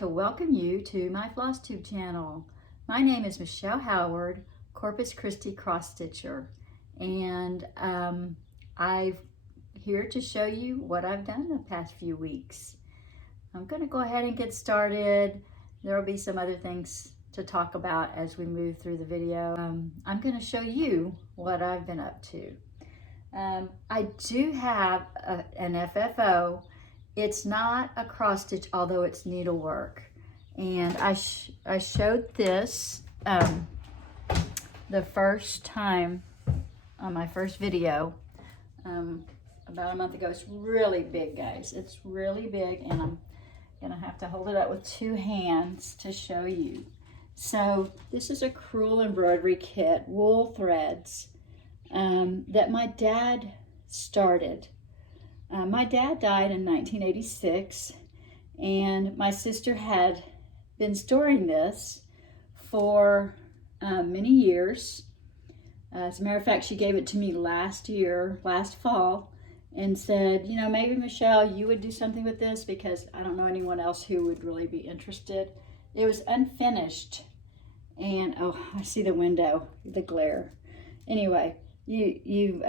to welcome you to my Flosstube channel. My name is Michelle Howard, CorpusChristiCrossStitcher, and I'm here to show you what I've done the past few weeks. I'm going to go ahead and get started. There will be some other things to talk about as we move through the video. I'm going to show you what I've been up to. I do have an FFO. It's not a cross stitch, although it's needlework. And I showed this the first time on my first video about a month ago. It's really big, guys. It's really big, and I'm gonna have to hold it up with two hands to show you. So this is a Crewel embroidery kit, wool threads, that my dad started. My dad died in 1986, and my sister had been storing this for many years. As a matter of fact, she gave it to me last fall, and said, you know, maybe Michelle, you would do something with this because I don't know anyone else who would really be interested. It was unfinished, and oh, I see the window, the glare. Anyway, you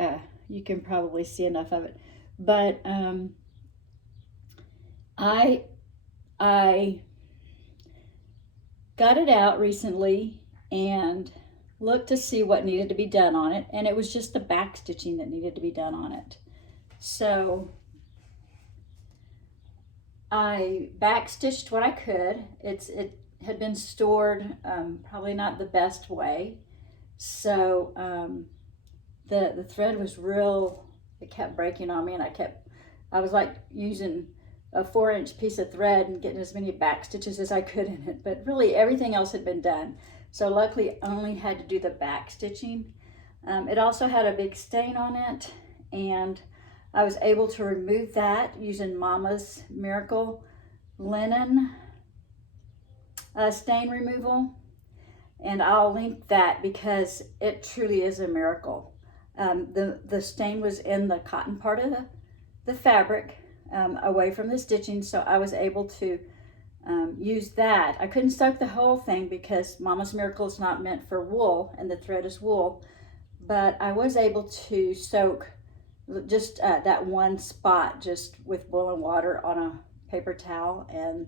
can probably see enough of it. But I got it out recently and looked to see what needed to be done on it, and it was just the back stitching that needed to be done on it. So I back stitched what I could. It had been stored probably not the best way, so the thread was real. It kept breaking on me, and I was like using a 4-inch piece of thread and getting as many back stitches as I could in it, but really everything else had been done. So luckily I only had to do the back stitching. It also had a big stain on it, and I was able to remove that using Mama's Miracle linen stain removal, and I'll link that because it truly is a miracle. The stain was in the cotton part of the fabric, away from the stitching, so I was able to use that. I couldn't soak the whole thing because Mama's Miracle is not meant for wool, and the thread is wool, but I was able to soak just that one spot just with boiling water on a paper towel and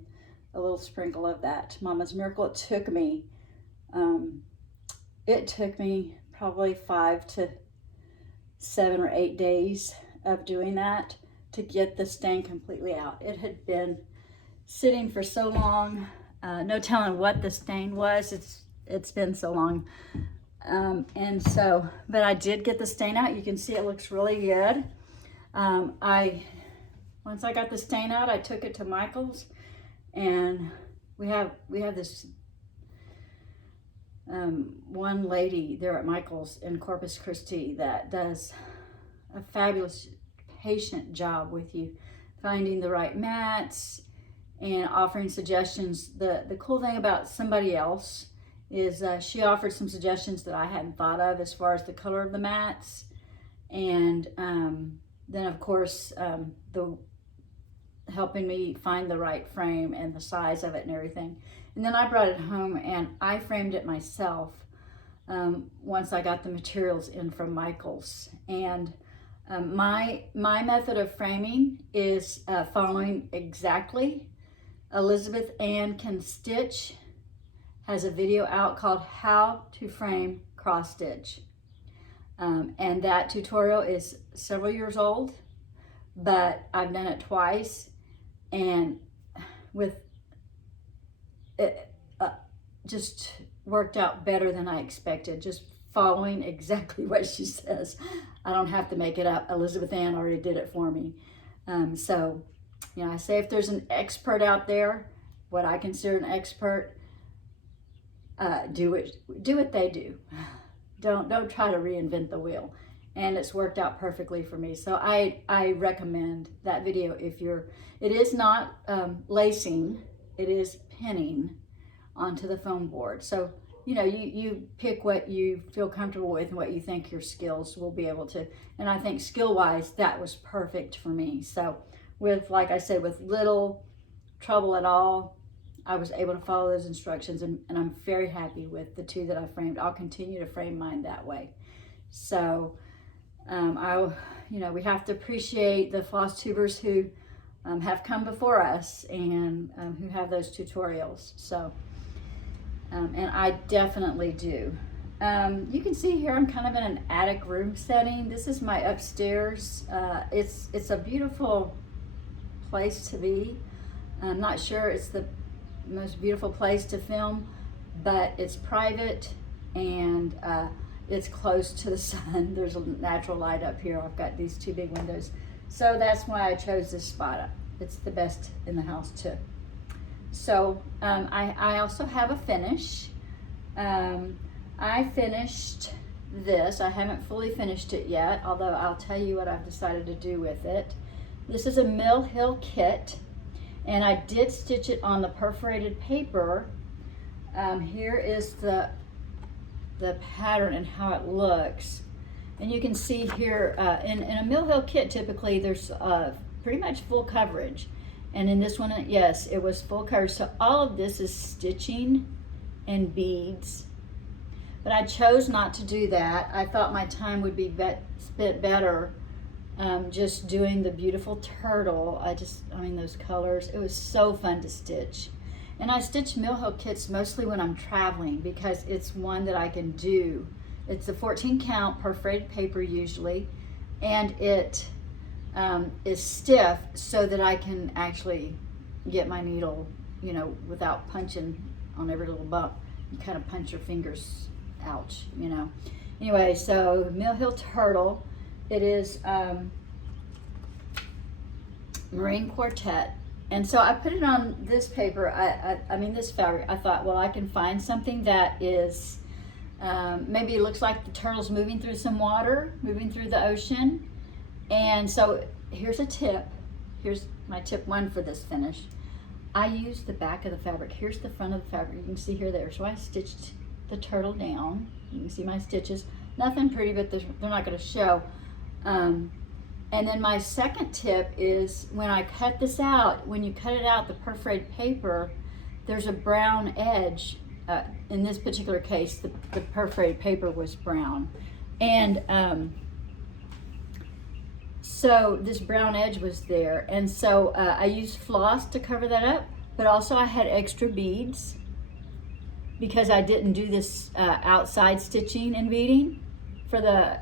a little sprinkle of that Mama's Miracle. It took me probably 5 to 7 or 8 days of doing that to get the stain completely out. It had been sitting for so long, no telling what the stain was. It's been so long, but I did get the stain out. You can see it looks really good. Once I got the stain out, I took it to Michael's, and we have this one lady there at Michael's in Corpus Christi that does a fabulous patient job with you, finding the right mats and offering suggestions. The cool thing about somebody else is she offered some suggestions that I hadn't thought of as far as the color of the mats, and then of course the helping me find the right frame and the size of it and everything. And then I brought it home and I framed it myself once I got the materials in from Michael's. And my method of framing is following exactly. Elizabeth Ann Can Stitch has a video out called How to Frame Cross Stitch. And that tutorial is several years old, but I've done it twice, and with it just worked out better than I expected, just following exactly what she says. I don't have to make it up. Elizabeth Ann already did it for me. So, you know, I say if there's an expert out there, what I consider an expert, do what they do. Don't try to reinvent the wheel. And it's worked out perfectly for me. So I recommend that video if it is not lacing, it is pinning onto the foam board. So, you know, you pick what you feel comfortable with and what you think your skills will be able to. And I think skill-wise, that was perfect for me. So with, like I said, with little trouble at all, I was able to follow those instructions, and I'm very happy with the 2 that I framed. I'll continue to frame mine that way. So we have to appreciate the floss tubers who have come before us and who have those tutorials. So, and I definitely do. You can see here I'm kind of in an attic room setting. This is my upstairs. It's a beautiful place to be. I'm not sure it's the most beautiful place to film, but it's private and it's close to the sun. There's a natural light up here. I've got these 2 big windows. So that's why I chose this spot. It's the best in the house too. So I also have a finish. I finished this. I haven't fully finished it yet, although I'll tell you what I've decided to do with it. This is a Mill Hill kit, and I did stitch it on the perforated paper. Here is the pattern and how it looks. And you can see here, in a Mill Hill kit, typically there's pretty much full coverage. And in this one, yes, it was full coverage. So all of this is stitching and beads. But I chose not to do that. I thought my time would be spent better just doing the beautiful turtle. I mean, those colors. It was so fun to stitch. And I stitch Mill Hill kits mostly when I'm traveling because it's one that I can do. It's a 14 count perforated paper usually, and it is stiff so that I can actually get my needle, without punching on every little bump. You kind of punch your fingers, ouch, Anyway, so Mill Hill Turtle, it is Marine Quartet. And so I put it on this paper, I mean this fabric. I thought, well, I can find something that is, maybe it looks like the turtle's moving through some water, moving through the ocean. And so here's a tip. Here's my tip 1 for this finish. I used the back of the fabric. Here's the front of the fabric. You can see here, there. So I stitched the turtle down. You can see my stitches. Nothing pretty, but they're not going to show. And then my second tip is when I cut this out, when you cut it out, the perforated paper, there's a brown edge. In this particular case, the perforated paper was brown. And so this brown edge was there. And so I used floss to cover that up, but also I had extra beads because I didn't do this outside stitching and beading for the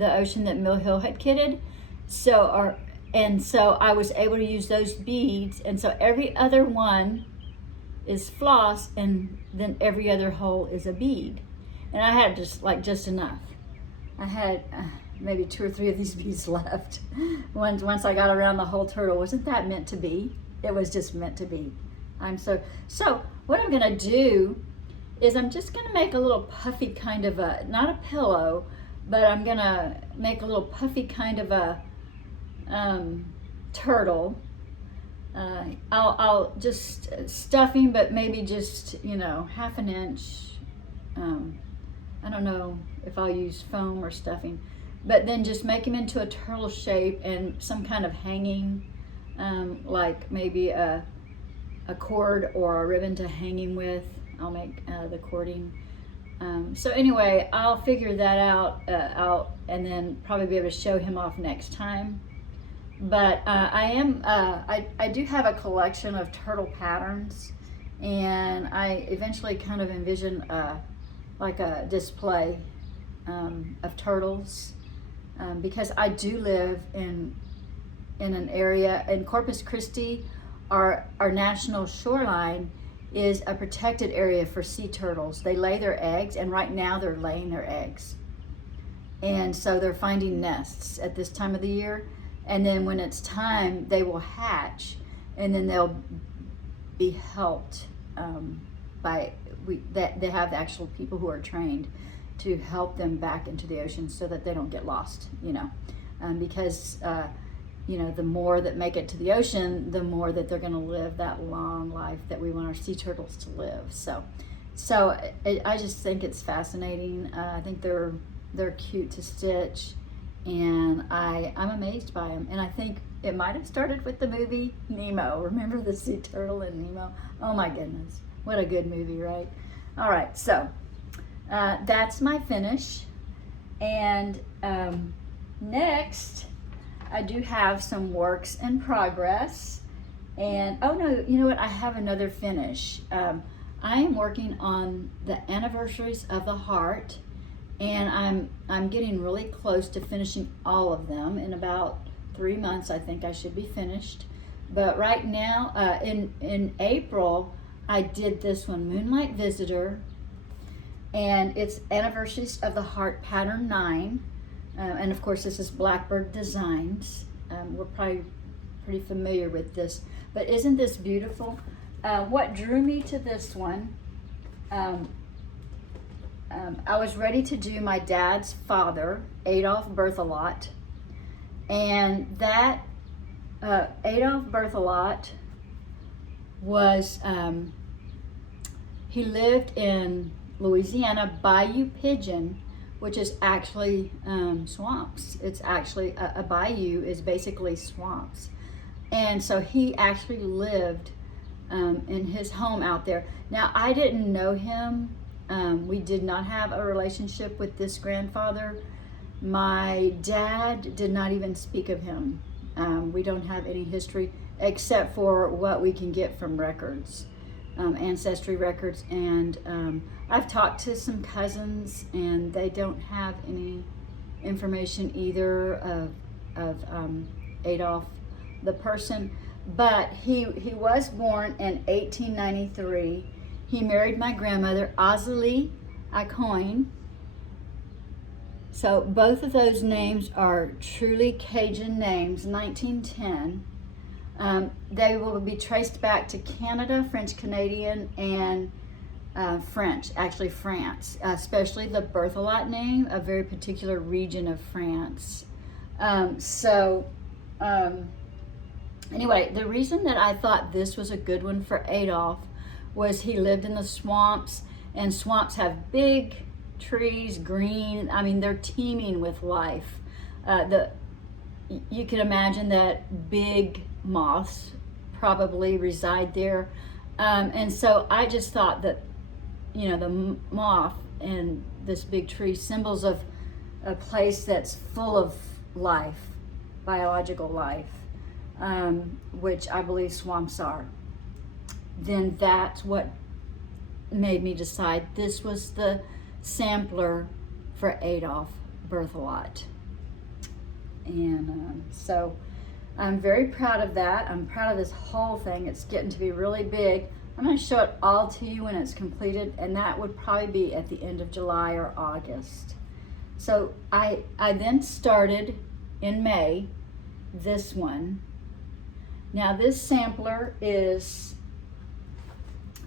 ocean that Mill Hill had kitted. So I was able to use those beads, and so every other one is floss, and then every other hole is a bead. And I had just enough. I had maybe 2 or 3 of these beads left. Once I got around the whole turtle. Wasn't that meant to be? It was just meant to be. So what I'm gonna do is I'm just gonna make a little puffy kind of not a pillow, but I'm gonna make a little puffy kind of a turtle. I'll just stuffing, but maybe just, half an inch. I don't know if I'll use foam or stuffing, but then just make him into a turtle shape and some kind of hanging, like maybe a cord or a ribbon to hang him with. I'll make the cording. So anyway, I'll figure that out and then probably be able to show him off next time. But I do have a collection of turtle patterns, and I eventually kind of envision like a display of turtles, because I do live in an area in Corpus Christi. Our national shoreline is a protected area for sea turtles. They lay their eggs, and right now they're laying their eggs. And so they're finding nests at this time of the year. And then when it's time, they will hatch, and then they'll be helped they have actual people who are trained to help them back into the ocean so that they don't get lost, because the more that make it to the ocean, the more that they're going to live that long life that we want our sea turtles to live. So I just think it's fascinating. I think they're cute to stitch, and I'm amazed by them. And I think it might have started with the movie Nemo. Remember the sea turtle in Nemo? Oh my goodness, what a good movie, right? All right, so that's my finish. And next, I do have some works in progress. And oh no, you know what? I have another finish. I am working on the Anniversaries of the Heart, and I'm getting really close to finishing all of them. In about 3 months, I think I should be finished. But right now, in April, I did this one, Moonlight Visitor, and it's Anniversaries of the Heart pattern 9. And of course, this is Blackbird Designs. We're probably pretty familiar with this, but isn't this beautiful? What drew me to this one, I was ready to do my dad's father, Adolf Berthelot, and that Adolf Berthelot was, he lived in Louisiana, Bayou Pigeon, which is actually swamps. It's actually, a bayou is basically swamps. And so he actually lived in his home out there. Now, I didn't know him. We did not have a relationship with this grandfather. My dad did not even speak of him. We don't have any history except for what we can get from records, ancestry records. And I've talked to some cousins, and they don't have any information either of Adolf, the person. But he was born in 1893. He married my grandmother, Azalie Acoin. So both of those names are truly Cajun names, 1910. They will be traced back to Canada, French Canadian, and French, actually France, especially the Berthelot name, a very particular region of France. Anyway, the reason that I thought this was a good one for Adolf was he lived in the swamps, and swamps have big trees, green. I mean, they're teeming with life. You can imagine that big moths probably reside there. And so I just thought that, you know, the moth and this big tree, symbols of a place that's full of life, biological life, which I believe swamps are. Then that's what made me decide this was the sampler for Adolf Berthelot. And so I'm very proud of that. I'm proud of this whole thing. It's getting to be really big. I'm going to show it all to you when it's completed, and that would probably be at the end of July or August. So I then started in May this one. Now this sampler is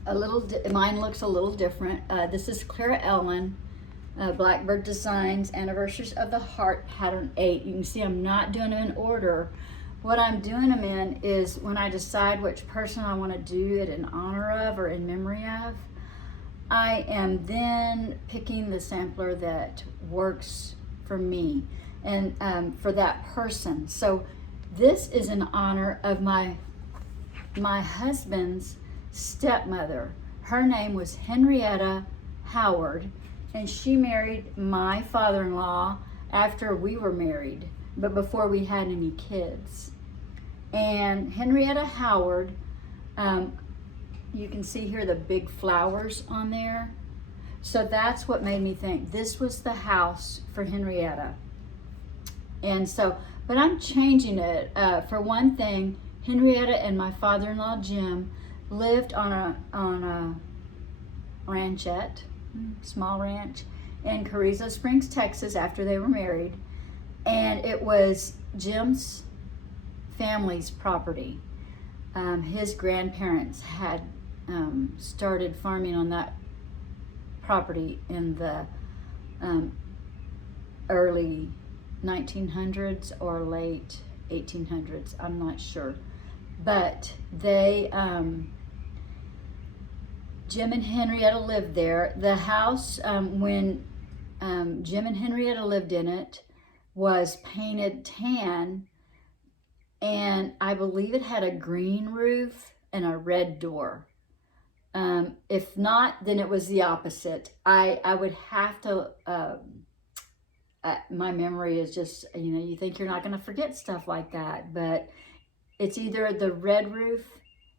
a little, mine looks a little different. This is Clara Ellen, Blackbird Designs, Anniversaries of the Heart, pattern 8. You can see I'm not doing them in order. What I'm doing them in is when I decide which person I want to do it in honor of or in memory of, I am then picking the sampler that works for me and for that person. So this is in honor of my husband's stepmother. Her name was Henrietta Howard, and she married my father-in-law after we were married, but before we had any kids. And Henrietta Howard, you can see here the big flowers on there. So that's what made me think this was the house for Henrietta. And so, but I'm changing it. For one thing, Henrietta and my father-in-law Jim lived on a ranchette, small ranch, in Carrizo Springs, Texas after they were married. And it was Jim's family's property. His grandparents had started farming on that property in the early 1900s or late 1800s, I'm not sure. But they, Jim and Henrietta lived there. The house, when Jim and Henrietta lived in it, was painted tan and I believe it had a green roof and a red door. If not, then it was the opposite. I would have to, my memory is just, you know, you think you're not going to forget stuff like that, but it's either the red roof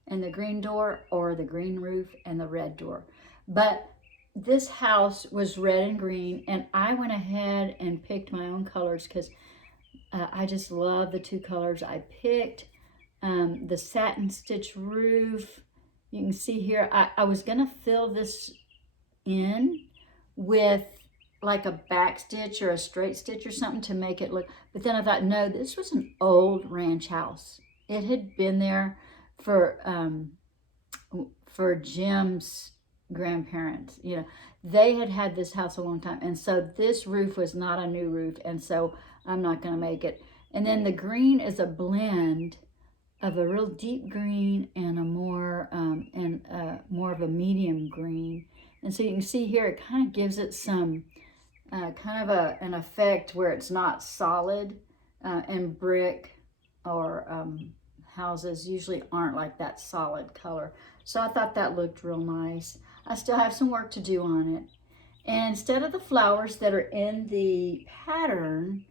and the green door or the green roof and the red door. But this house was red and green, and I went ahead and picked my own colors because I just love the two colors I picked. The satin stitch roof. You can see here, I was going to fill this in with like a back stitch or a straight stitch or something to make it look, but then I thought, no, this was an old ranch house. It had been there for Jim's grandparents. You know, they had had this house a long time, and so this roof was not a new roof, and so I'm not going to make it. And then the green is a blend of a real deep green and a more more of a medium green. And so you can see here, it kind of gives it some kind of an effect where it's not solid, and brick or houses usually aren't like that solid color. So I thought that looked real nice. I still have some work to do on it. And instead of the flowers that are in the pattern,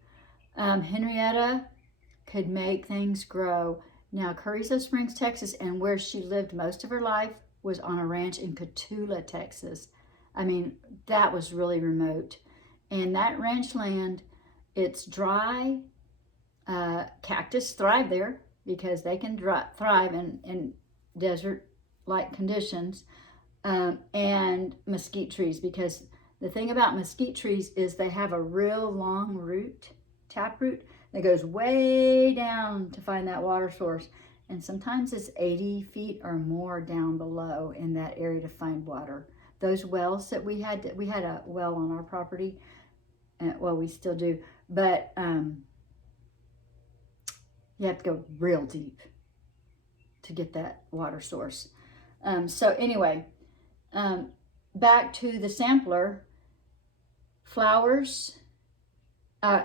Henrietta could make things grow. Now, Carrizo Springs, Texas, and where she lived most of her life was on a ranch in Cotulla, Texas. I mean, that was really remote. And that ranch land, it's dry. Cactus thrive there because they can thrive in desert-like conditions. And mesquite trees, because the thing about mesquite trees is they have a real long root, taproot, that goes way down to find that water source. And sometimes it's 80 feet or more down below in that area to find water. Those wells that we had a well on our property. Well, we still do, but you have to go real deep to get that water source. So anyway, back to the sampler. Flowers.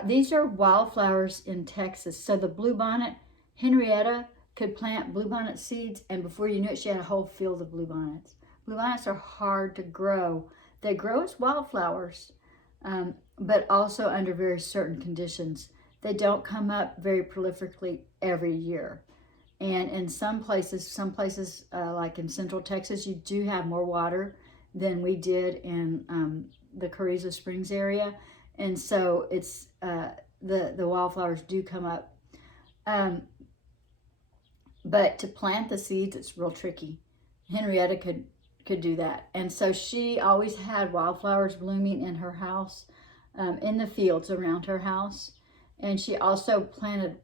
These are wildflowers in Texas. So the bluebonnet, Henrietta could plant bluebonnet seeds, and before you knew it, she had a whole field of bluebonnets. Bluebonnets are hard to grow. They grow as wildflowers, but also under very certain conditions. They don't come up very prolifically every year. And in some places like in Central Texas, you do have more water than we did in the Carrizo Springs area. And so it's the wildflowers do come up. But to plant the seeds, it's real tricky. Henrietta could do that. And so she always had wildflowers blooming in her house, in the fields around her house. And she also planted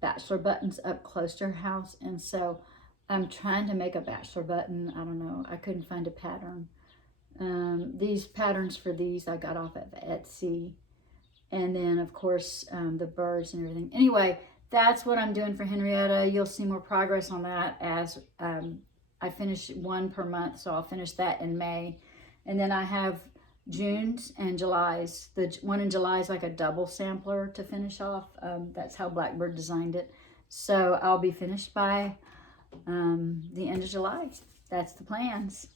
bachelor buttons up close to her house. And so I'm trying to make a bachelor button. I don't know. I couldn't find a pattern. These patterns for these I got off of Etsy. And then, of course, the birds and everything. Anyway, that's what I'm doing for Henrietta. You'll see more progress on that as I finish one per month. So I'll finish that in May. And then I have June's and July's. The one in July is like a double sampler to finish off. That's how Blackbird designed it. So I'll be finished by the end of July. That's the plans.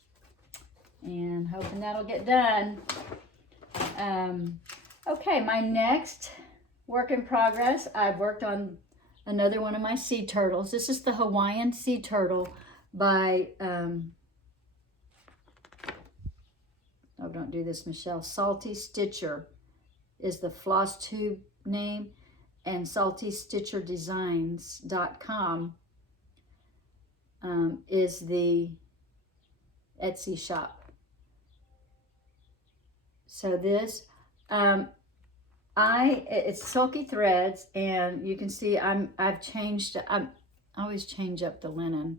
And hoping that'll get done. Okay, my next work in progress, I've worked on another one of my sea turtles. This is the HawaiianSea Turtle by, oh, don't do this, Michelle. Salty Stitcher is the Flosstube name, and saltystitcherdesigns.com is the Etsy shop. So this, it's silky threads, and you can see I always change up the linen.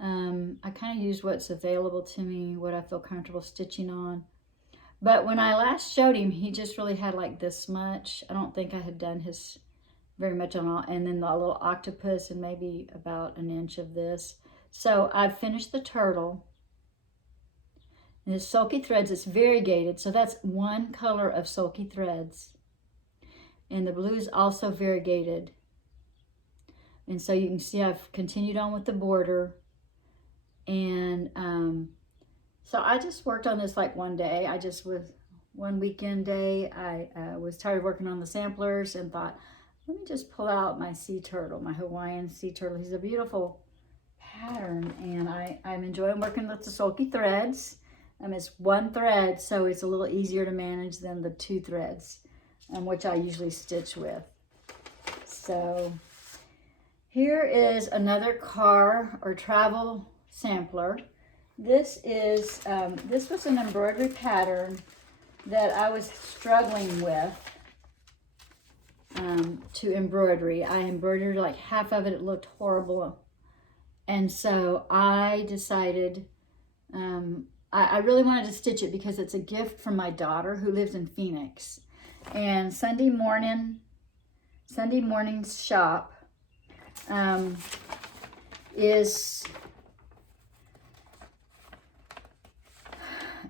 I kind of use what's available to me, what I feel comfortable stitching on. But when I last showed him, he just really had like this much. I don't think I had done his very much on all, and then the little octopus and maybe about an inch of this. So I've finished the turtle. And it's silky threads, it's variegated, so that's one color of silky threads. And the blue is also variegated. And so you can see I've continued on with the border. And so I just worked on this like one day. I just was one weekend day. I was tired of working on the samplers and thought, let me just pull out my sea turtle, my Hawaiian sea turtle. He's a beautiful pattern, and I'm enjoying working with the sulky threads. It's one thread, so it's a little easier to manage than the 2 threads, which I usually stitch with. So here is another car or travel sampler. This is this was an embroidery pattern that I was struggling with to embroidery. I embroidered like half of it. It looked horrible. And so I decided I really wanted to stitch it because it's a gift from my daughter who lives in Phoenix. And Sunday morning's shop is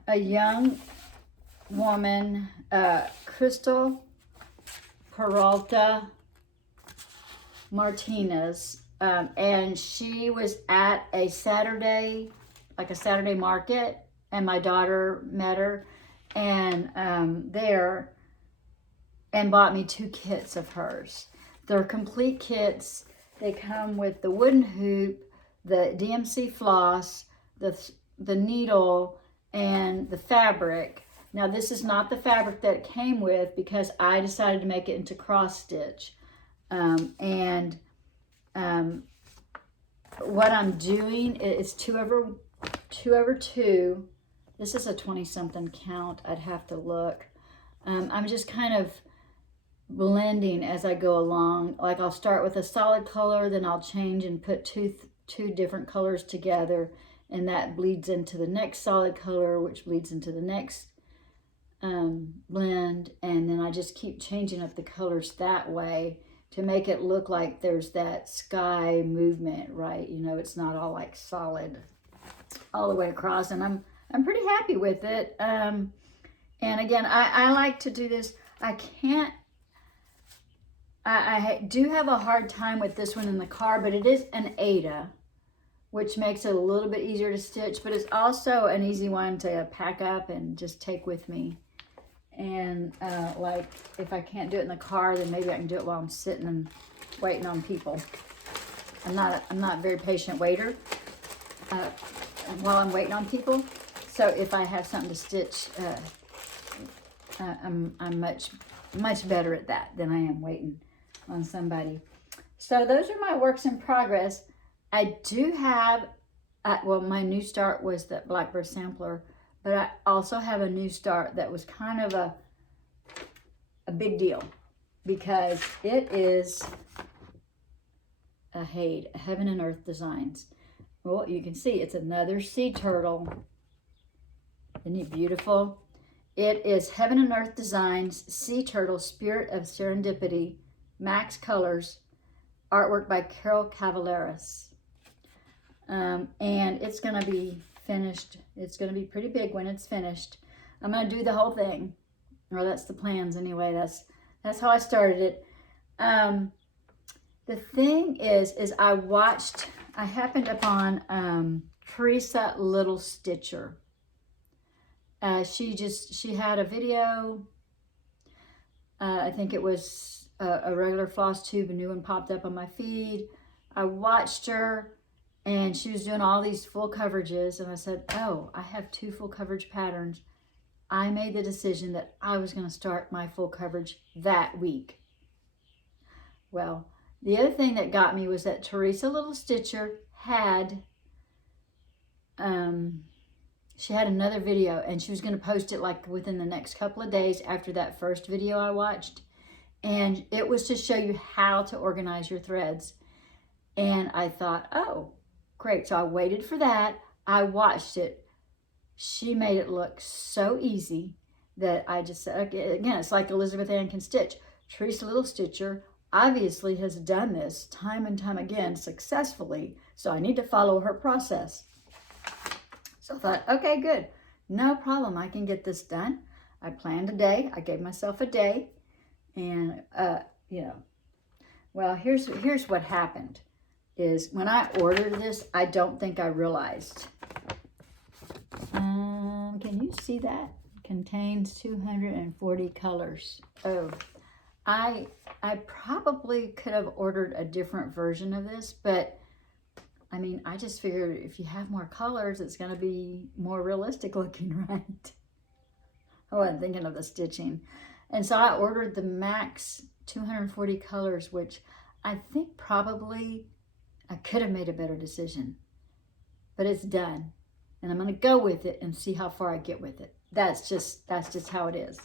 a young woman, Crystal Peralta Martinez, and she was at a Saturday market, and my daughter met her and there, and bought me 2 kits of hers. They're complete kits. They come with the wooden hoop, the DMC floss, the needle, and the fabric. Now this is not the fabric that it came with because I decided to make it into cross stitch. What I'm doing is 2 over 2. This is a 20-something count. I'd have to look. I'm just kind of blending as I go along. Like I'll start with a solid color, then I'll change and put two different colors together, and that bleeds into the next solid color, which bleeds into the next blend, and then I just keep changing up the colors that way to make it look like there's that sky movement, right? You know, it's not all like solid all the way across, and I'm pretty happy with it. And again, I like to do this. I do have a hard time with this one in the car, but it is an Aida, which makes it a little bit easier to stitch, but it's also an easy one to pack up and just take with me. And like if I can't do it in the car, then maybe I can do it while I'm sitting and waiting on people. I'm not a very patient waiter while I'm waiting on people. So if I have something to stitch, I'm much better at that than I am waiting on somebody. So those are my works in progress. I do have, well, my new start was the Blackbird sampler, but I also have a new start that was kind of a big deal because it is a Heaven and Earth Designs. Well, you can see it's another sea turtle. Isn't it beautiful? It is Heaven and Earth Designs, Sea Turtle, Spirit of Serendipity, Max Colors, artwork by Carol Cavaleras. And it's going to be finished. It's going to be pretty big when it's finished. I'm going to do the whole thing. Or that's the plans anyway. That's how I started it. The thing is I happened upon Teresa Little Stitcher. She had a video. I think it was a regular Flosstube. A new one popped up on my feed. I watched her, and she was doing all these full coverages, and I said, oh, I have 2 full coverage patterns. I made the decision that I was going to start my full coverage that week. Well, the other thing that got me was that Teresa Little Stitcher had she had another video, and she was going to post it like within the next couple of days after that first video I watched. And it was to show you how to organize your threads. And I thought, oh, great. So I waited for that. I watched it. She made it look so easy that I just said, okay, again, it's like Elizabeth Ann can stitch. Teresa Little Stitcher obviously has done this time and time again successfully. So I need to follow her process. So I thought, okay, good. No problem. I can get this done. I planned a day. I gave myself a day. And, you know, Well, here's what happened. Is when I ordered this, I don't think I realized. Can you see that? Contains 240 colors. Oh, I probably could have ordered a different version of this, but I mean, I just figured if you have more colors, it's going to be more realistic looking, right? I wasn't thinking of the stitching. And so I ordered the max 240 colors, which I think probably I could have made a better decision. But it's done. And I'm going to go with it and see how far I get with it. That's just how it is.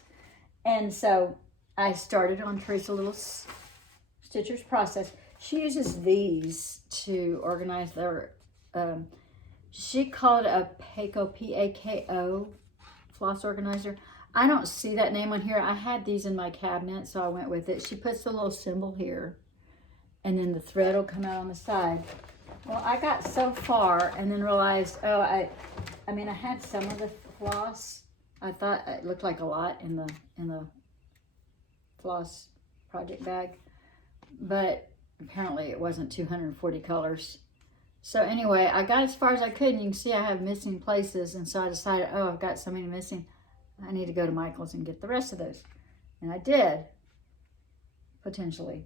And so I started on Teresa Little Stitcher's process. She uses these to organize their, she called it a Pako, P-A-K-O, floss organizer. I don't see that name on here. I had these in my cabinet, so I went with it. She puts the little symbol here, and then the thread will come out on the side. Well, I got so far and then realized, oh, I mean, I had some of the floss. I thought it looked like a lot in the floss project bag, but apparently it wasn't 240 colors. So anyway, I got as far as I could, and you can see I have missing places, and so I decided, oh, I've got so many missing. I need to go to Michael's and get the rest of those. And I did, potentially.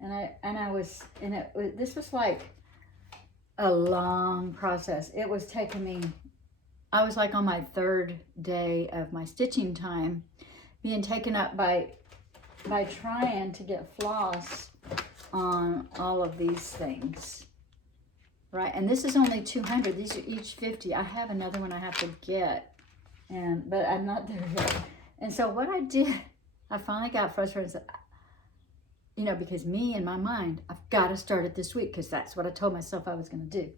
This was like a long process. It was taking me, I was like on my 3rd day of my stitching time, being taken up by trying to get floss on all of these things, right? And this is only 200. These are each 50. I have another one I have to get, but I'm not there yet. And so what I did, I finally got frustrated and said, you know, because me in my mind, I've got to start it this week, because that's what I told myself I was going to do.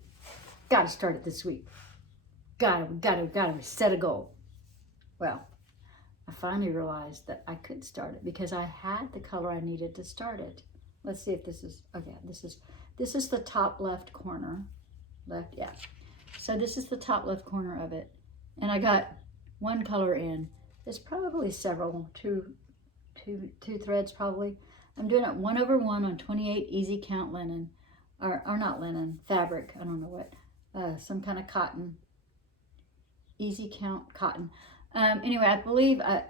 Got to start it this week. Got to set a goal. Well, I finally realized that I could start it because I had the color I needed to start it. Let's see if this is, okay, this is the top left corner. Left, yeah. So this is the top left corner of it. And I got one color in. There's probably several, two threads probably. I'm doing it 1/1 on 28 easy count linen, or not linen, fabric, I don't know what, some kind of cotton, easy count cotton. Anyway, I believe, I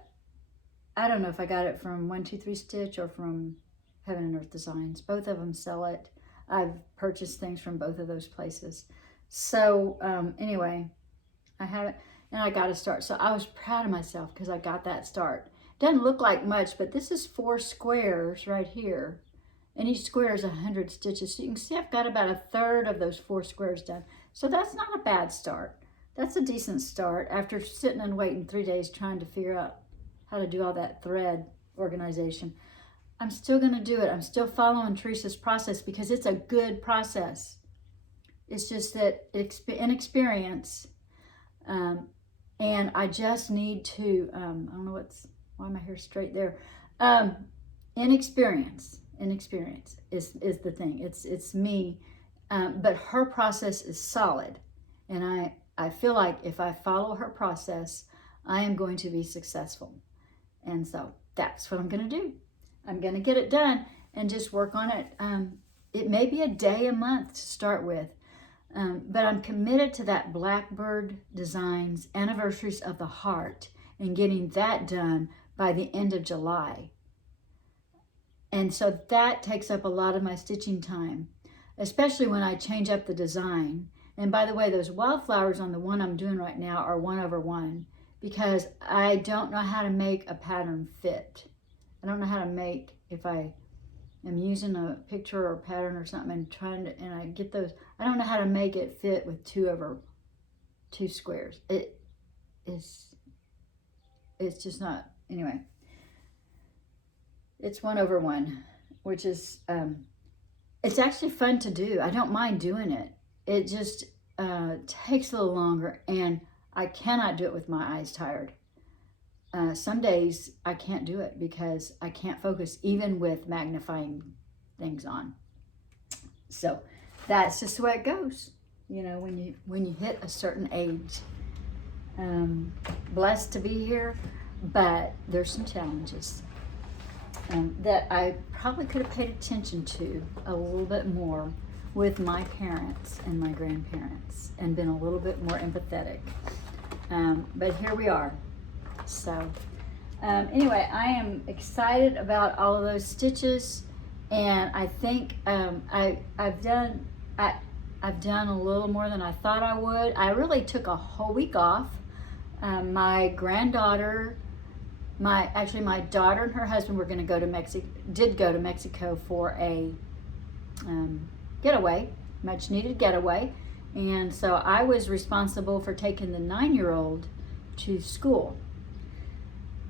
don't know if I got it from 123 Stitch or from Heaven and Earth Designs. Both of them sell it. I've purchased things from both of those places. So anyway, I have it, and I got to start. So I was proud of myself because I got that start. Doesn't look like much, but this is 4 squares right here, and each square is 100 stitches. So you can see I've got about 1/3 of those 4 squares done. So that's not a bad start. That's a decent start after sitting and waiting 3 days trying to figure out how to do all that thread organization. I'm still going to do it. I'm still following Teresa's process because it's a good process. It's just that inexperience, and I just need to, I don't know why my hair's straight there. Inexperience is the thing. It's me, but her process is solid, and I feel like if I follow her process, I am going to be successful. And so that's what I'm going to do. I'm going to get it done and just work on it. It may be a day a month to start with, but I'm committed to that Blackbird Designs Anniversaries of the Heart and getting that done by the end of July. And so that takes up a lot of my stitching time, especially when I change up the design. And by the way, those wildflowers on the one I'm doing right now are 1/1 because I don't know how to make a pattern fit. I don't know how to make, if I am using a picture or a pattern or something and I get those, I don't know how to make it fit with 2/2 squares. It's just not, anyway. It's 1/1, which is, it's actually fun to do. I don't mind doing it. It just takes a little longer, and I cannot do it with my eyes tired. Some days I can't do it because I can't focus even with magnifying things on. So that's just the way it goes, you know, when you hit a certain age. Blessed to be here, but there's some challenges. that I probably could have paid attention to a little bit more with my parents and my grandparents and been a little bit more empathetic. But here we are. So anyway, I am excited about all of those stitches, and I think I've done a little more than I thought I would. I really took a whole week off. My granddaughter, my daughter and her husband were going to go to Mexico for a getaway, much needed getaway. And so I was responsible for taking the 9-year-old to school.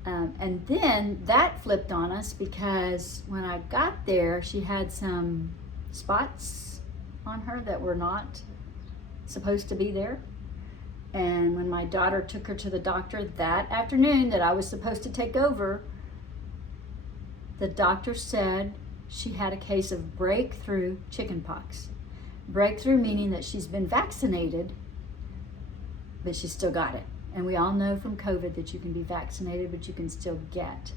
And then that flipped on us because when I got there, she had some spots on her that were not supposed to be there. And when my daughter took her to the doctor that afternoon that I was supposed to take over, the doctor said she had a case of breakthrough chickenpox. Breakthrough meaning that she's been vaccinated, but she still got it. And we all know from COVID that you can be vaccinated, but you can still get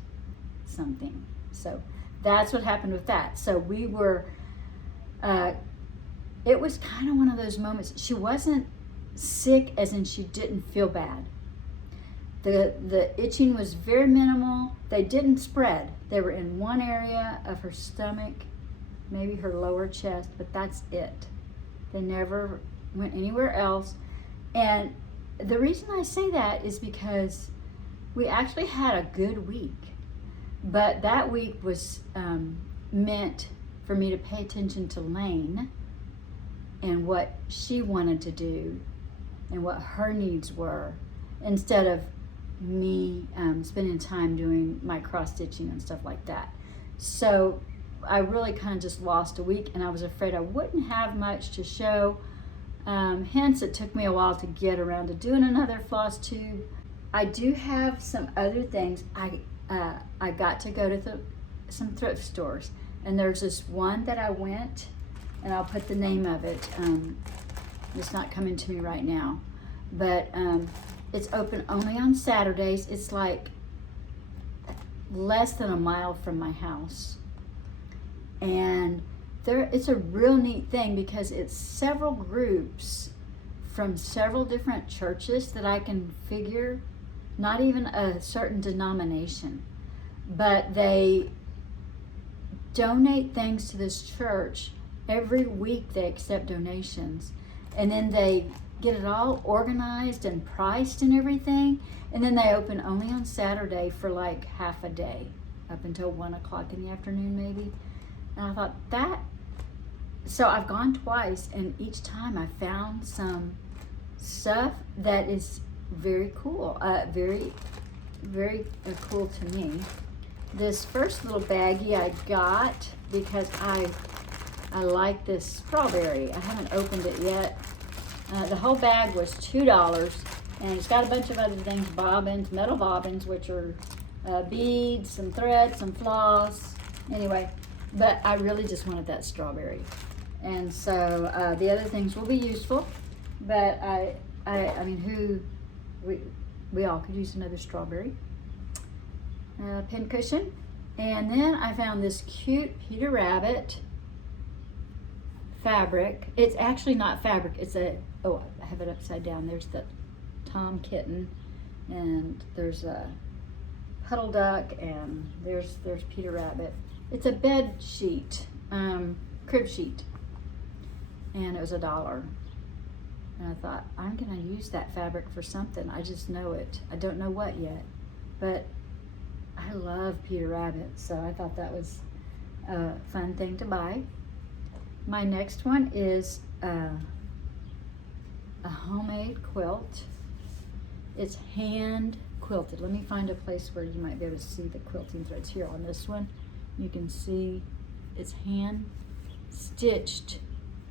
something. So that's what happened with that. So we were, it was kind of one of those moments. She wasn't sick as in she didn't feel bad. The itching was very minimal. They didn't spread. They were in one area of her stomach, maybe her lower chest, but that's it. They never went anywhere else. And the reason I say that is because we actually had a good week, but that week was meant for me to pay attention to Lane and what she wanted to do and what her needs were, instead of me spending time doing my cross stitching and stuff like that. So I really kind of just lost a week, and I was afraid I wouldn't have much to show. Hence, it took me a while to get around to doing another Flosstube. I do have some other things. I got to go to some thrift stores, and there's this one that I went, and I'll put the name of it. It's not coming to me right now, but it's open only on Saturdays. It's like less than a mile from my house, and it's a real neat thing because it's several groups from several different churches that I can figure, not even a certain denomination, but they donate things to this church. Every week they accept donations, and then they get it all organized and priced and everything, and then they open only on Saturday for like half a day, up until 1 o'clock in the afternoon maybe. And I thought that, so I've gone twice, and each time I found some stuff that is very cool, very, very cool to me. This first little baggie I got because I like this strawberry. I haven't opened it yet. The whole bag was $2, and it's got a bunch of other things, bobbins, metal bobbins, which are beads, some thread, some floss. Anyway, but I really just wanted that strawberry. And so the other things will be useful, but I mean, we all could use another strawberry. Pin cushion. And then I found this cute Peter Rabbit fabric. It's actually not fabric. It's I have it upside down. There's the Tom kitten, and there's a puddle duck, and there's Peter Rabbit. It's a bed sheet, crib sheet, and it was $1. And I thought, I'm gonna use that fabric for something. I just know it. I don't know what yet, but I love Peter Rabbit, so I thought that was a fun thing to buy. My next one is a homemade quilt. It's hand quilted. Let me find a place where you might be able to see the quilting threads. Here on this one, you can see it's hand stitched.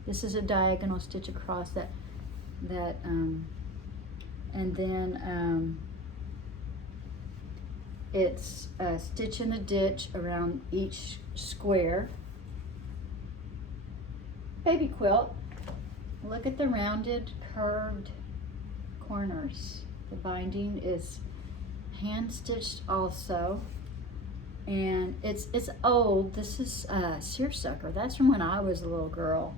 This is a diagonal stitch across that and then it's a stitch in the ditch around each square. Baby quilt. Look at the rounded, curved corners. The binding is hand stitched also. And it's old. This is seersucker. That's from when I was a little girl.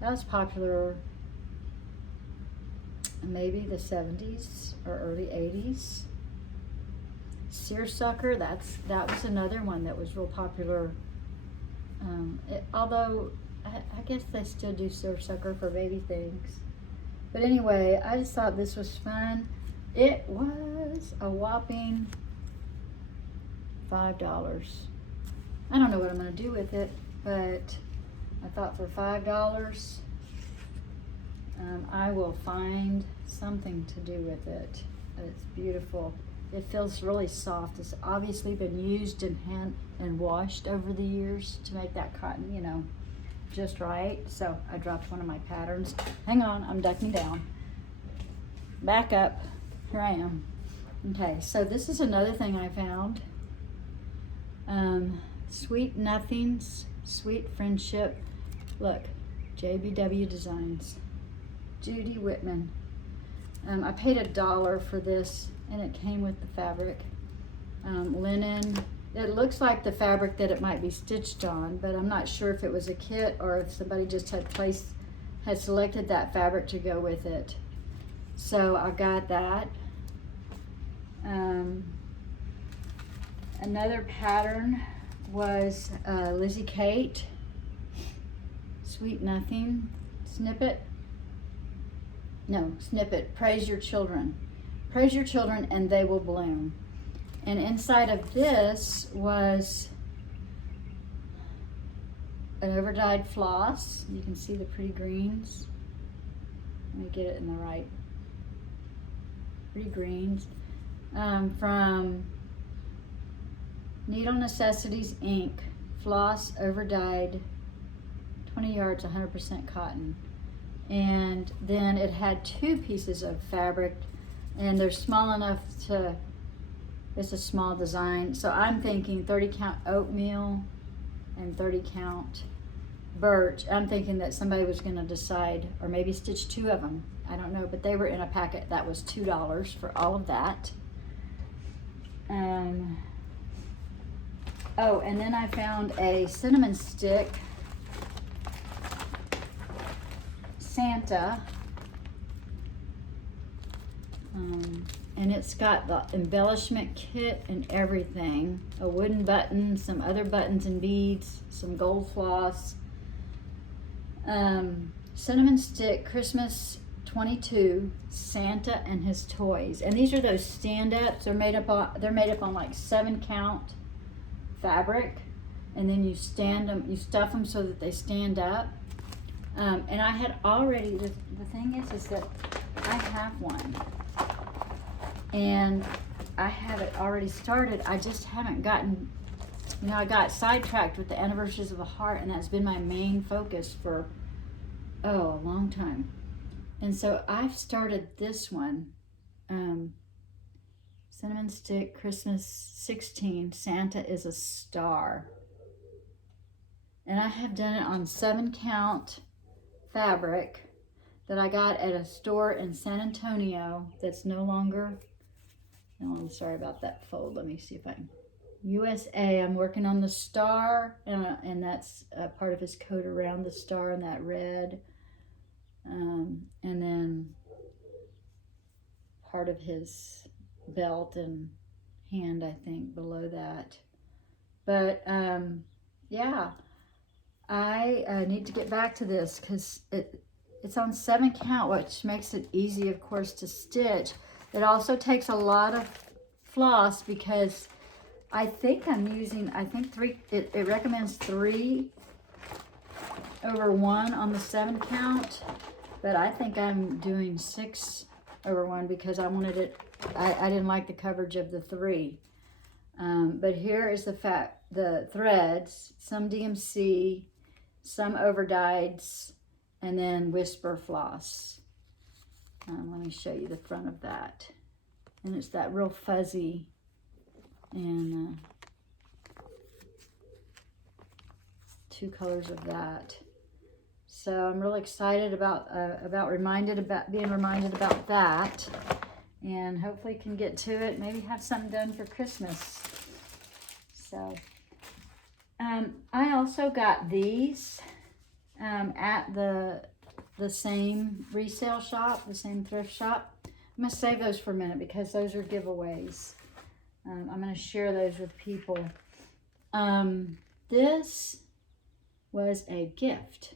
That was popular maybe the 70s or early 80s. Seersucker, that was another one that was real popular. Although I guess they still do seersucker for baby things. But anyway, I just thought this was fun. It was a whopping $5. I don't know what I'm going to do with it, but I thought for $5, I will find something to do with it. But it's beautiful. It feels really soft. It's obviously been used and washed over the years to make that cotton, you know, just right. So I dropped one of my patterns. Hang on, I'm ducking down. Back up. Here I am. Okay, so this is another thing I found. Sweet Nothings, Sweet Friendship. Look, JBW Designs. Judy Whitman. I paid $1 for this, and it came with the fabric. Linen. It looks like the fabric that it might be stitched on, but I'm not sure if it was a kit or if somebody just had selected that fabric to go with it. So I got that. Another pattern was Lizzie Kate, Sweet Nothing, Snippet. Praise Your Children. Praise your children and they will bloom. And inside of this was an overdyed floss. You can see the pretty greens. Let me get it in the right. Pretty greens. From Needle Necessities Inc. Floss overdyed, 20 yards, 100% cotton. And then it had 2 pieces of fabric, and they're small enough to, it's a small design. So I'm thinking 30 count oatmeal and 30 count birch. I'm thinking that somebody was gonna decide, or maybe stitch 2 of them. I don't know, but they were in a packet that was $2 for all of that. Oh, and then I found a cinnamon stick Santa, and it's got the embellishment kit and everything. A wooden button, some other buttons and beads, some gold floss. Cinnamon stick Christmas 22 Santa and his toys, and these are those stand-ups. They're made up on like 7 count fabric, and then you stuff them so that they stand up. And I had already, the thing is that I have one, and I have it already started. I just haven't gotten, you know, I got sidetracked with the Anniversaries of the Heart, and that's been my main focus for, a long time. And so I've started this one, Cinnamon Stick Christmas 16, Santa is a Star. And I have done it on 7 count fabric that I got at a store in San Antonio that's no longer, I'm sorry about that fold. Let me see if I can. USA, I'm working on the star, and that's part of his coat around the star in that red. And then part of his belt and hand, I think, below that. But yeah, I need to get back to this because it's on 7 count, which makes it easy, of course, to stitch. It also takes a lot of floss because I think I'm using, it recommends 3/1 on the 7 count, but I think I'm doing 6/1 because I wanted it, I didn't like the coverage of the 3. But here is the threads, some DMC, some overdyeds, and then Whisper floss. Let me show you the front of that. And it's that real fuzzy and 2 colors of that. So I'm really excited about being reminded about that, and hopefully can get to it. Maybe have something done for Christmas. So, I also got these at the same resale shop, the same thrift shop. I'm going to save those for a minute because those are giveaways. I'm going to share those with people. This was a gift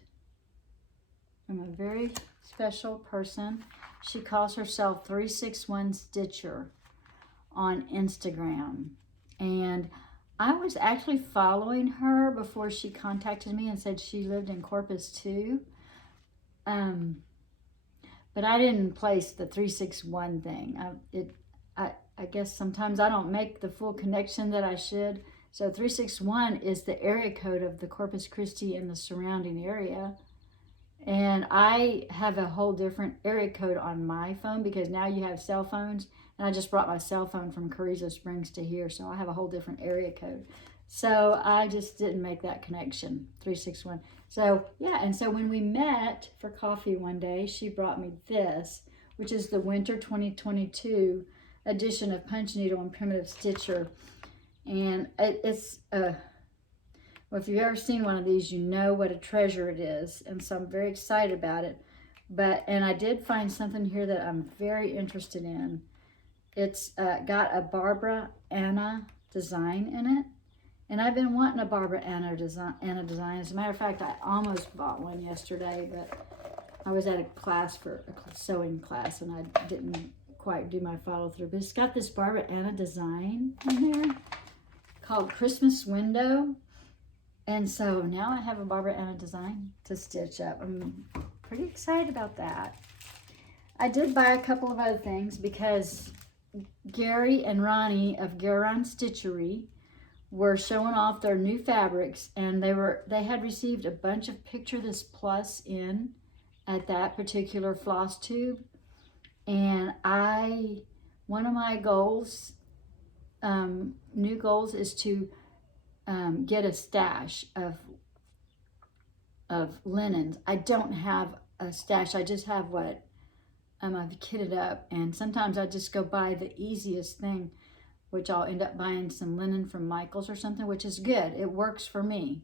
from a very special person. She calls herself 361 Stitcher on Instagram. And I was actually following her before she contacted me and said she lived in Corpus too. But I didn't place the 361 thing. I guess sometimes I don't make the full connection that I should. So 361 is the area code of the Corpus Christi and the surrounding area. And I have a whole different area code on my phone because now you have cell phones. And I just brought my cell phone from Carrizo Springs to here. So I have a whole different area code. So I just didn't make that connection, 361. So yeah, and so when we met for coffee one day, she brought me this, which is the Winter 2022 edition of Punch Needle and Primitive Stitcher. And it's, well, if you've ever seen one of these, you know what a treasure it is. And so I'm very excited about it. And I did find something here that I'm very interested in. It's got a Barbara Anna design in it. And I've been wanting a Barbara Anna design. As a matter of fact, I almost bought one yesterday, but I was at a class for a sewing class and I didn't quite do my follow through. But it's got this Barbara Anna design in there called Christmas Window. And so now I have a Barbara Anna design to stitch up. I'm pretty excited about that. I did buy a couple of other things because Gary and Ronnie of Garon Stitchery were showing off their new fabrics, and they had received a bunch of Picture This Plus in at that particular Flosstube. And one of my goals, new goals, is to get a stash of linens. I don't have a stash. I just have what I've kitted up, and sometimes I just go buy the easiest thing, which I'll end up buying some linen from Michael's or something, which is good. It works for me.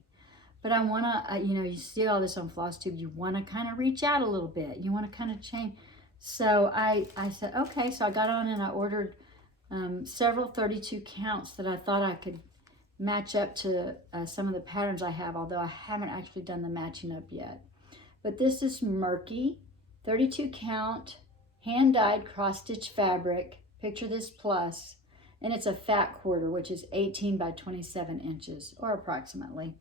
But I want to, you see all this on Flosstube, you want to kind of reach out a little bit. You want to kind of change. So I said, okay. So I got on and I ordered several 32 counts that I thought I could match up to some of the patterns I have, although I haven't actually done the matching up yet. But this is Murky, 32 count, hand-dyed cross-stitch fabric, Picture This Plus. And it's a fat quarter, which is 18 by 27 inches, or approximately.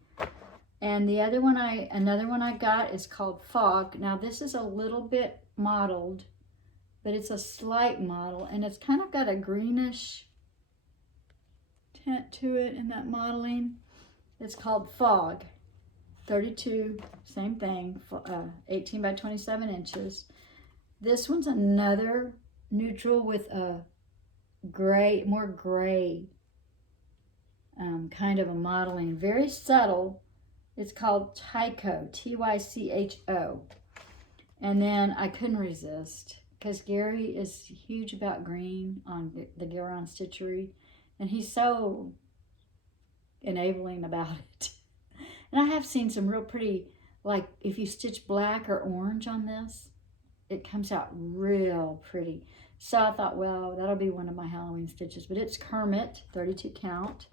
And the other one another one I got is called Fog. Now this is a little bit mottled, but it's a slight model, and it's kind of got a greenish tint to it in that modeling. It's called Fog, 32, same thing, 18 by 27 inches. This one's another neutral with a gray, more gray kind of a modeling, very subtle. It's called Tycho, Tycho. And then I couldn't resist because Gary is huge about green on the Garon Stitchery, and he's so enabling about it. And I have seen some real pretty, like if you stitch black or orange on this, it comes out real pretty. So I thought, well, that'll be one of my Halloween stitches. But it's Kermit, 32 count.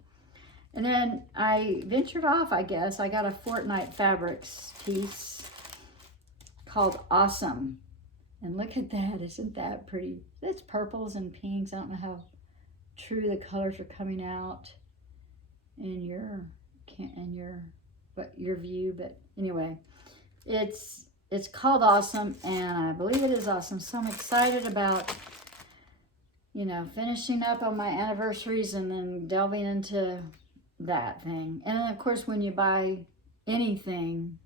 And then I ventured off, I guess. I got a Fortnite Fabrics piece called Awesome. And look at that. Isn't that pretty? It's purples and pinks. I don't know how true the colors are coming out in your view. But anyway, it's called Awesome, and I believe it is awesome. So I'm excited about, finishing up on my anniversaries and then delving into that thing. And then, of course, when you buy anything,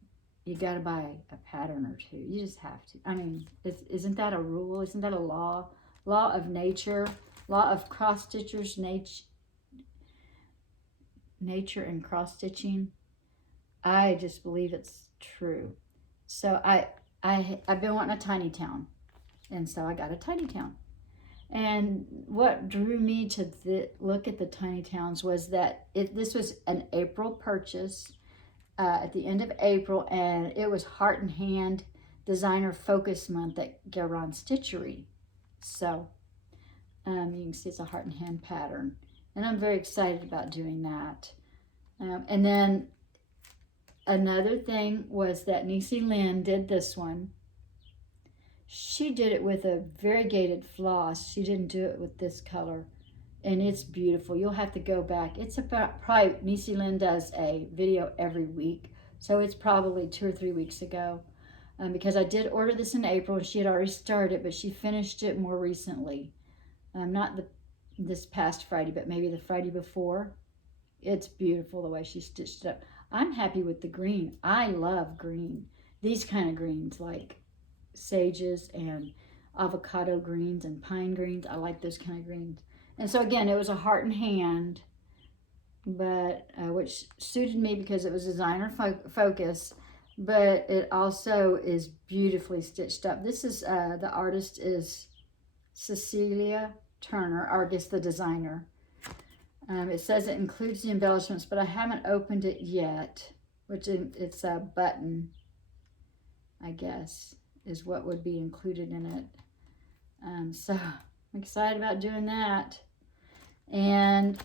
you got to buy a pattern or two. You just have to. I mean, isn't that a rule? Isn't that a law? Law of nature, law of cross-stitchers, nature and cross-stitching. I just believe it's true. So I've been wanting a tiny town, and so I got a tiny town. And what drew me to look at the Tiny Towns was that this was an April purchase at the end of April, and it was Heart and Hand Designer Focus Month at Garon Stitchery. So you can see it's a heart and hand pattern, and I'm very excited about doing that. And then another thing was that Niecy Lynn did this one. She did it with a variegated floss. She didn't do it with this color, and it's beautiful. You'll have to go back. It's about probably, Niecy Lynn does a video every week, so it's probably 2 or 3 weeks ago, because I did order this in April and she had already started, but she finished it more recently. Not this past Friday, but maybe the Friday before. It's beautiful the way she stitched it up. I'm happy with the green. I love green. These kind of greens, like sages and avocado greens and pine greens. I like those kind of greens. And so again, it was a heart and hand, but which suited me because it was designer focus, but it also is beautifully stitched up. This is, the artist is Cecilia Turner, or I guess the designer. It says it includes the embellishments, but I haven't opened it yet, which it's a button, I guess, is what would be included in it. So I'm excited about doing that. And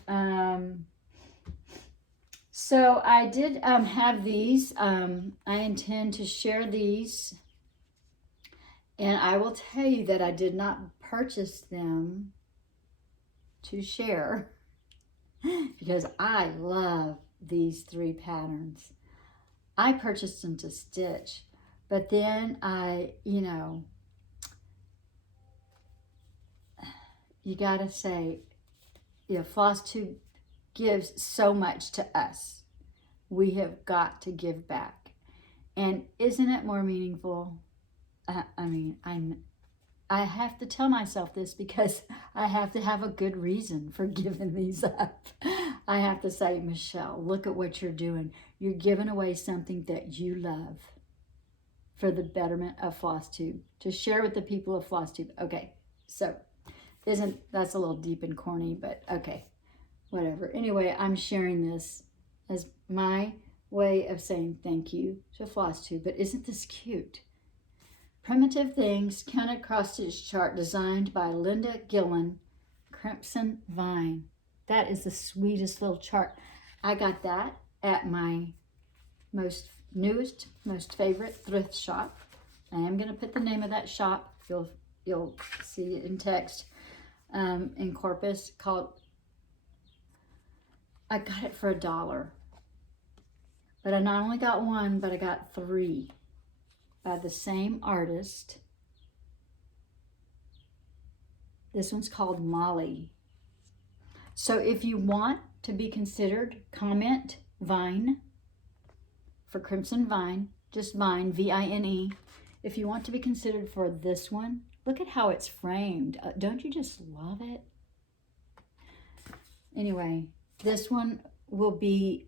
so I did have these. I intend to share these. And I will tell you that I did not purchase them to share because I love these 3 patterns. I purchased them to stitch, but then you gotta say, Flosstube gives so much to us. We have got to give back. And isn't it more meaningful? I have to tell myself this because I have to have a good reason for giving these up. I have to say, Michelle, look at what you're doing. You're giving away something that you love for the betterment of Flosstube, to share with the people of Flosstube. Okay, so that's a little deep and corny, but okay, whatever. Anyway, I'm sharing this as my way of saying thank you to Flosstube. But isn't this cute? Primitive Things Counted Cross-Stitch Chart designed by Linda Gillen, Crimson Vine. That is the sweetest little chart. I got that at my most favorite thrift shop. I am going to put the name of that shop. You'll see it in text in Corpus. I got it for $1. But I not only got one, but I got 3. By the same artist. This one's called Molly. So if you want to be considered, comment Vine for Crimson Vine, just Vine, V-I-N-E. If you want to be considered for this one, look at how it's framed. Don't you just love it? Anyway, this one will be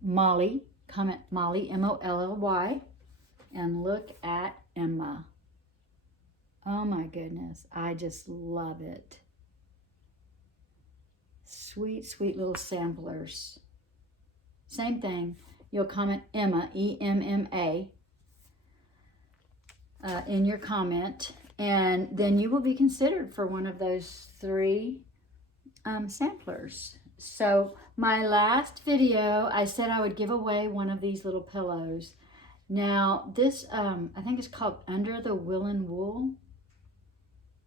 Molly. Comment Molly, M-O-L-L-Y. And look at Emma. Oh my goodness, I just love it. Sweet, sweet little samplers. Same thing, you'll comment Emma, E-M-M-A, in your comment, and then you will be considered for one of those 3 samplers. So my last video, I said I would give away one of these little pillows. Now, this, I think it's called Under the Woolen Wool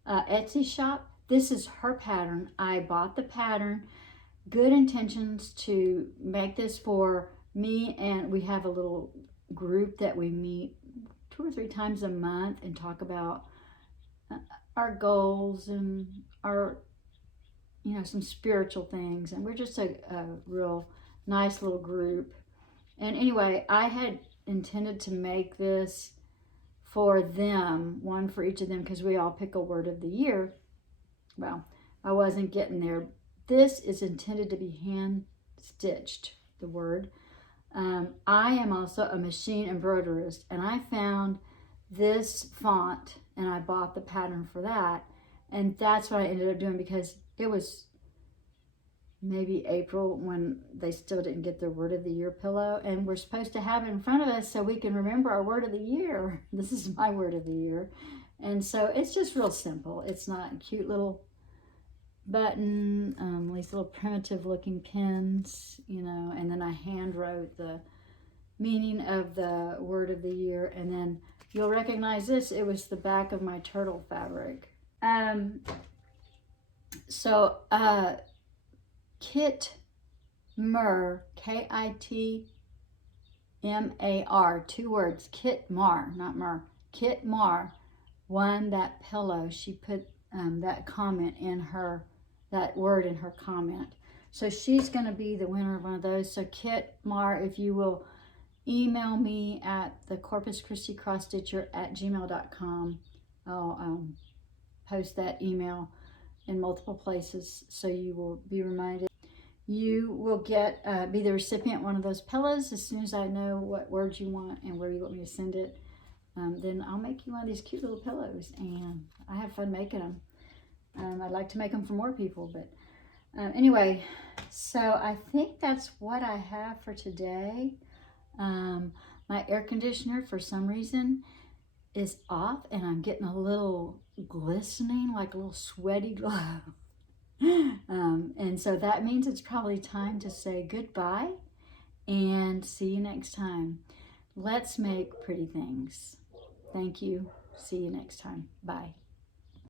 Etsy shop. This is her pattern. I bought the pattern. Good intentions to make this for me, and we have a little group that we meet 2 or 3 times a month and talk about our goals and our, some spiritual things. And we're just a real nice little group. And anyway, I had intended to make this for them, one for each of them, because we all pick a word of the year. Well, I wasn't getting there. This is intended to be hand stitched, the word. I am also a machine embroiderist, and I found this font and I bought the pattern for that. And that's what I ended up doing, because it was maybe April when they still didn't get their word of the year pillow, and we're supposed to have it in front of us so we can remember our word of the year. This is my word of the year. And so it's just real simple. It's not a cute little button, these little primitive looking pins, you know, and then I hand wrote the meaning of the word of the year. And then you'll recognize this, it was the back of my turtle fabric. Kit Mar, Kitmar, 2 words, Kit Mar, not Mer, Kit Mar won that pillow. She put that comment in her, that word in her comment. So she's going to be the winner of one of those. So Kit Mar, if you will email me at the CorpusChristiCrossStitcher@gmail.com, I'll post that email in multiple places so you will be reminded. You will get be the recipient of one of those pillows as soon as I know what words you want and where you want me to send it. Then I'll make you one of these cute little pillows, and I have fun making them. I'd like to make them for more people, but anyway, so I think that's what I have for today. My air conditioner, for some reason, is off, and I'm getting a little glistening, like a little sweaty glow. And so that means it's probably time to say goodbye and see you next time. Let's make pretty things. Thank you. See you next time. Bye.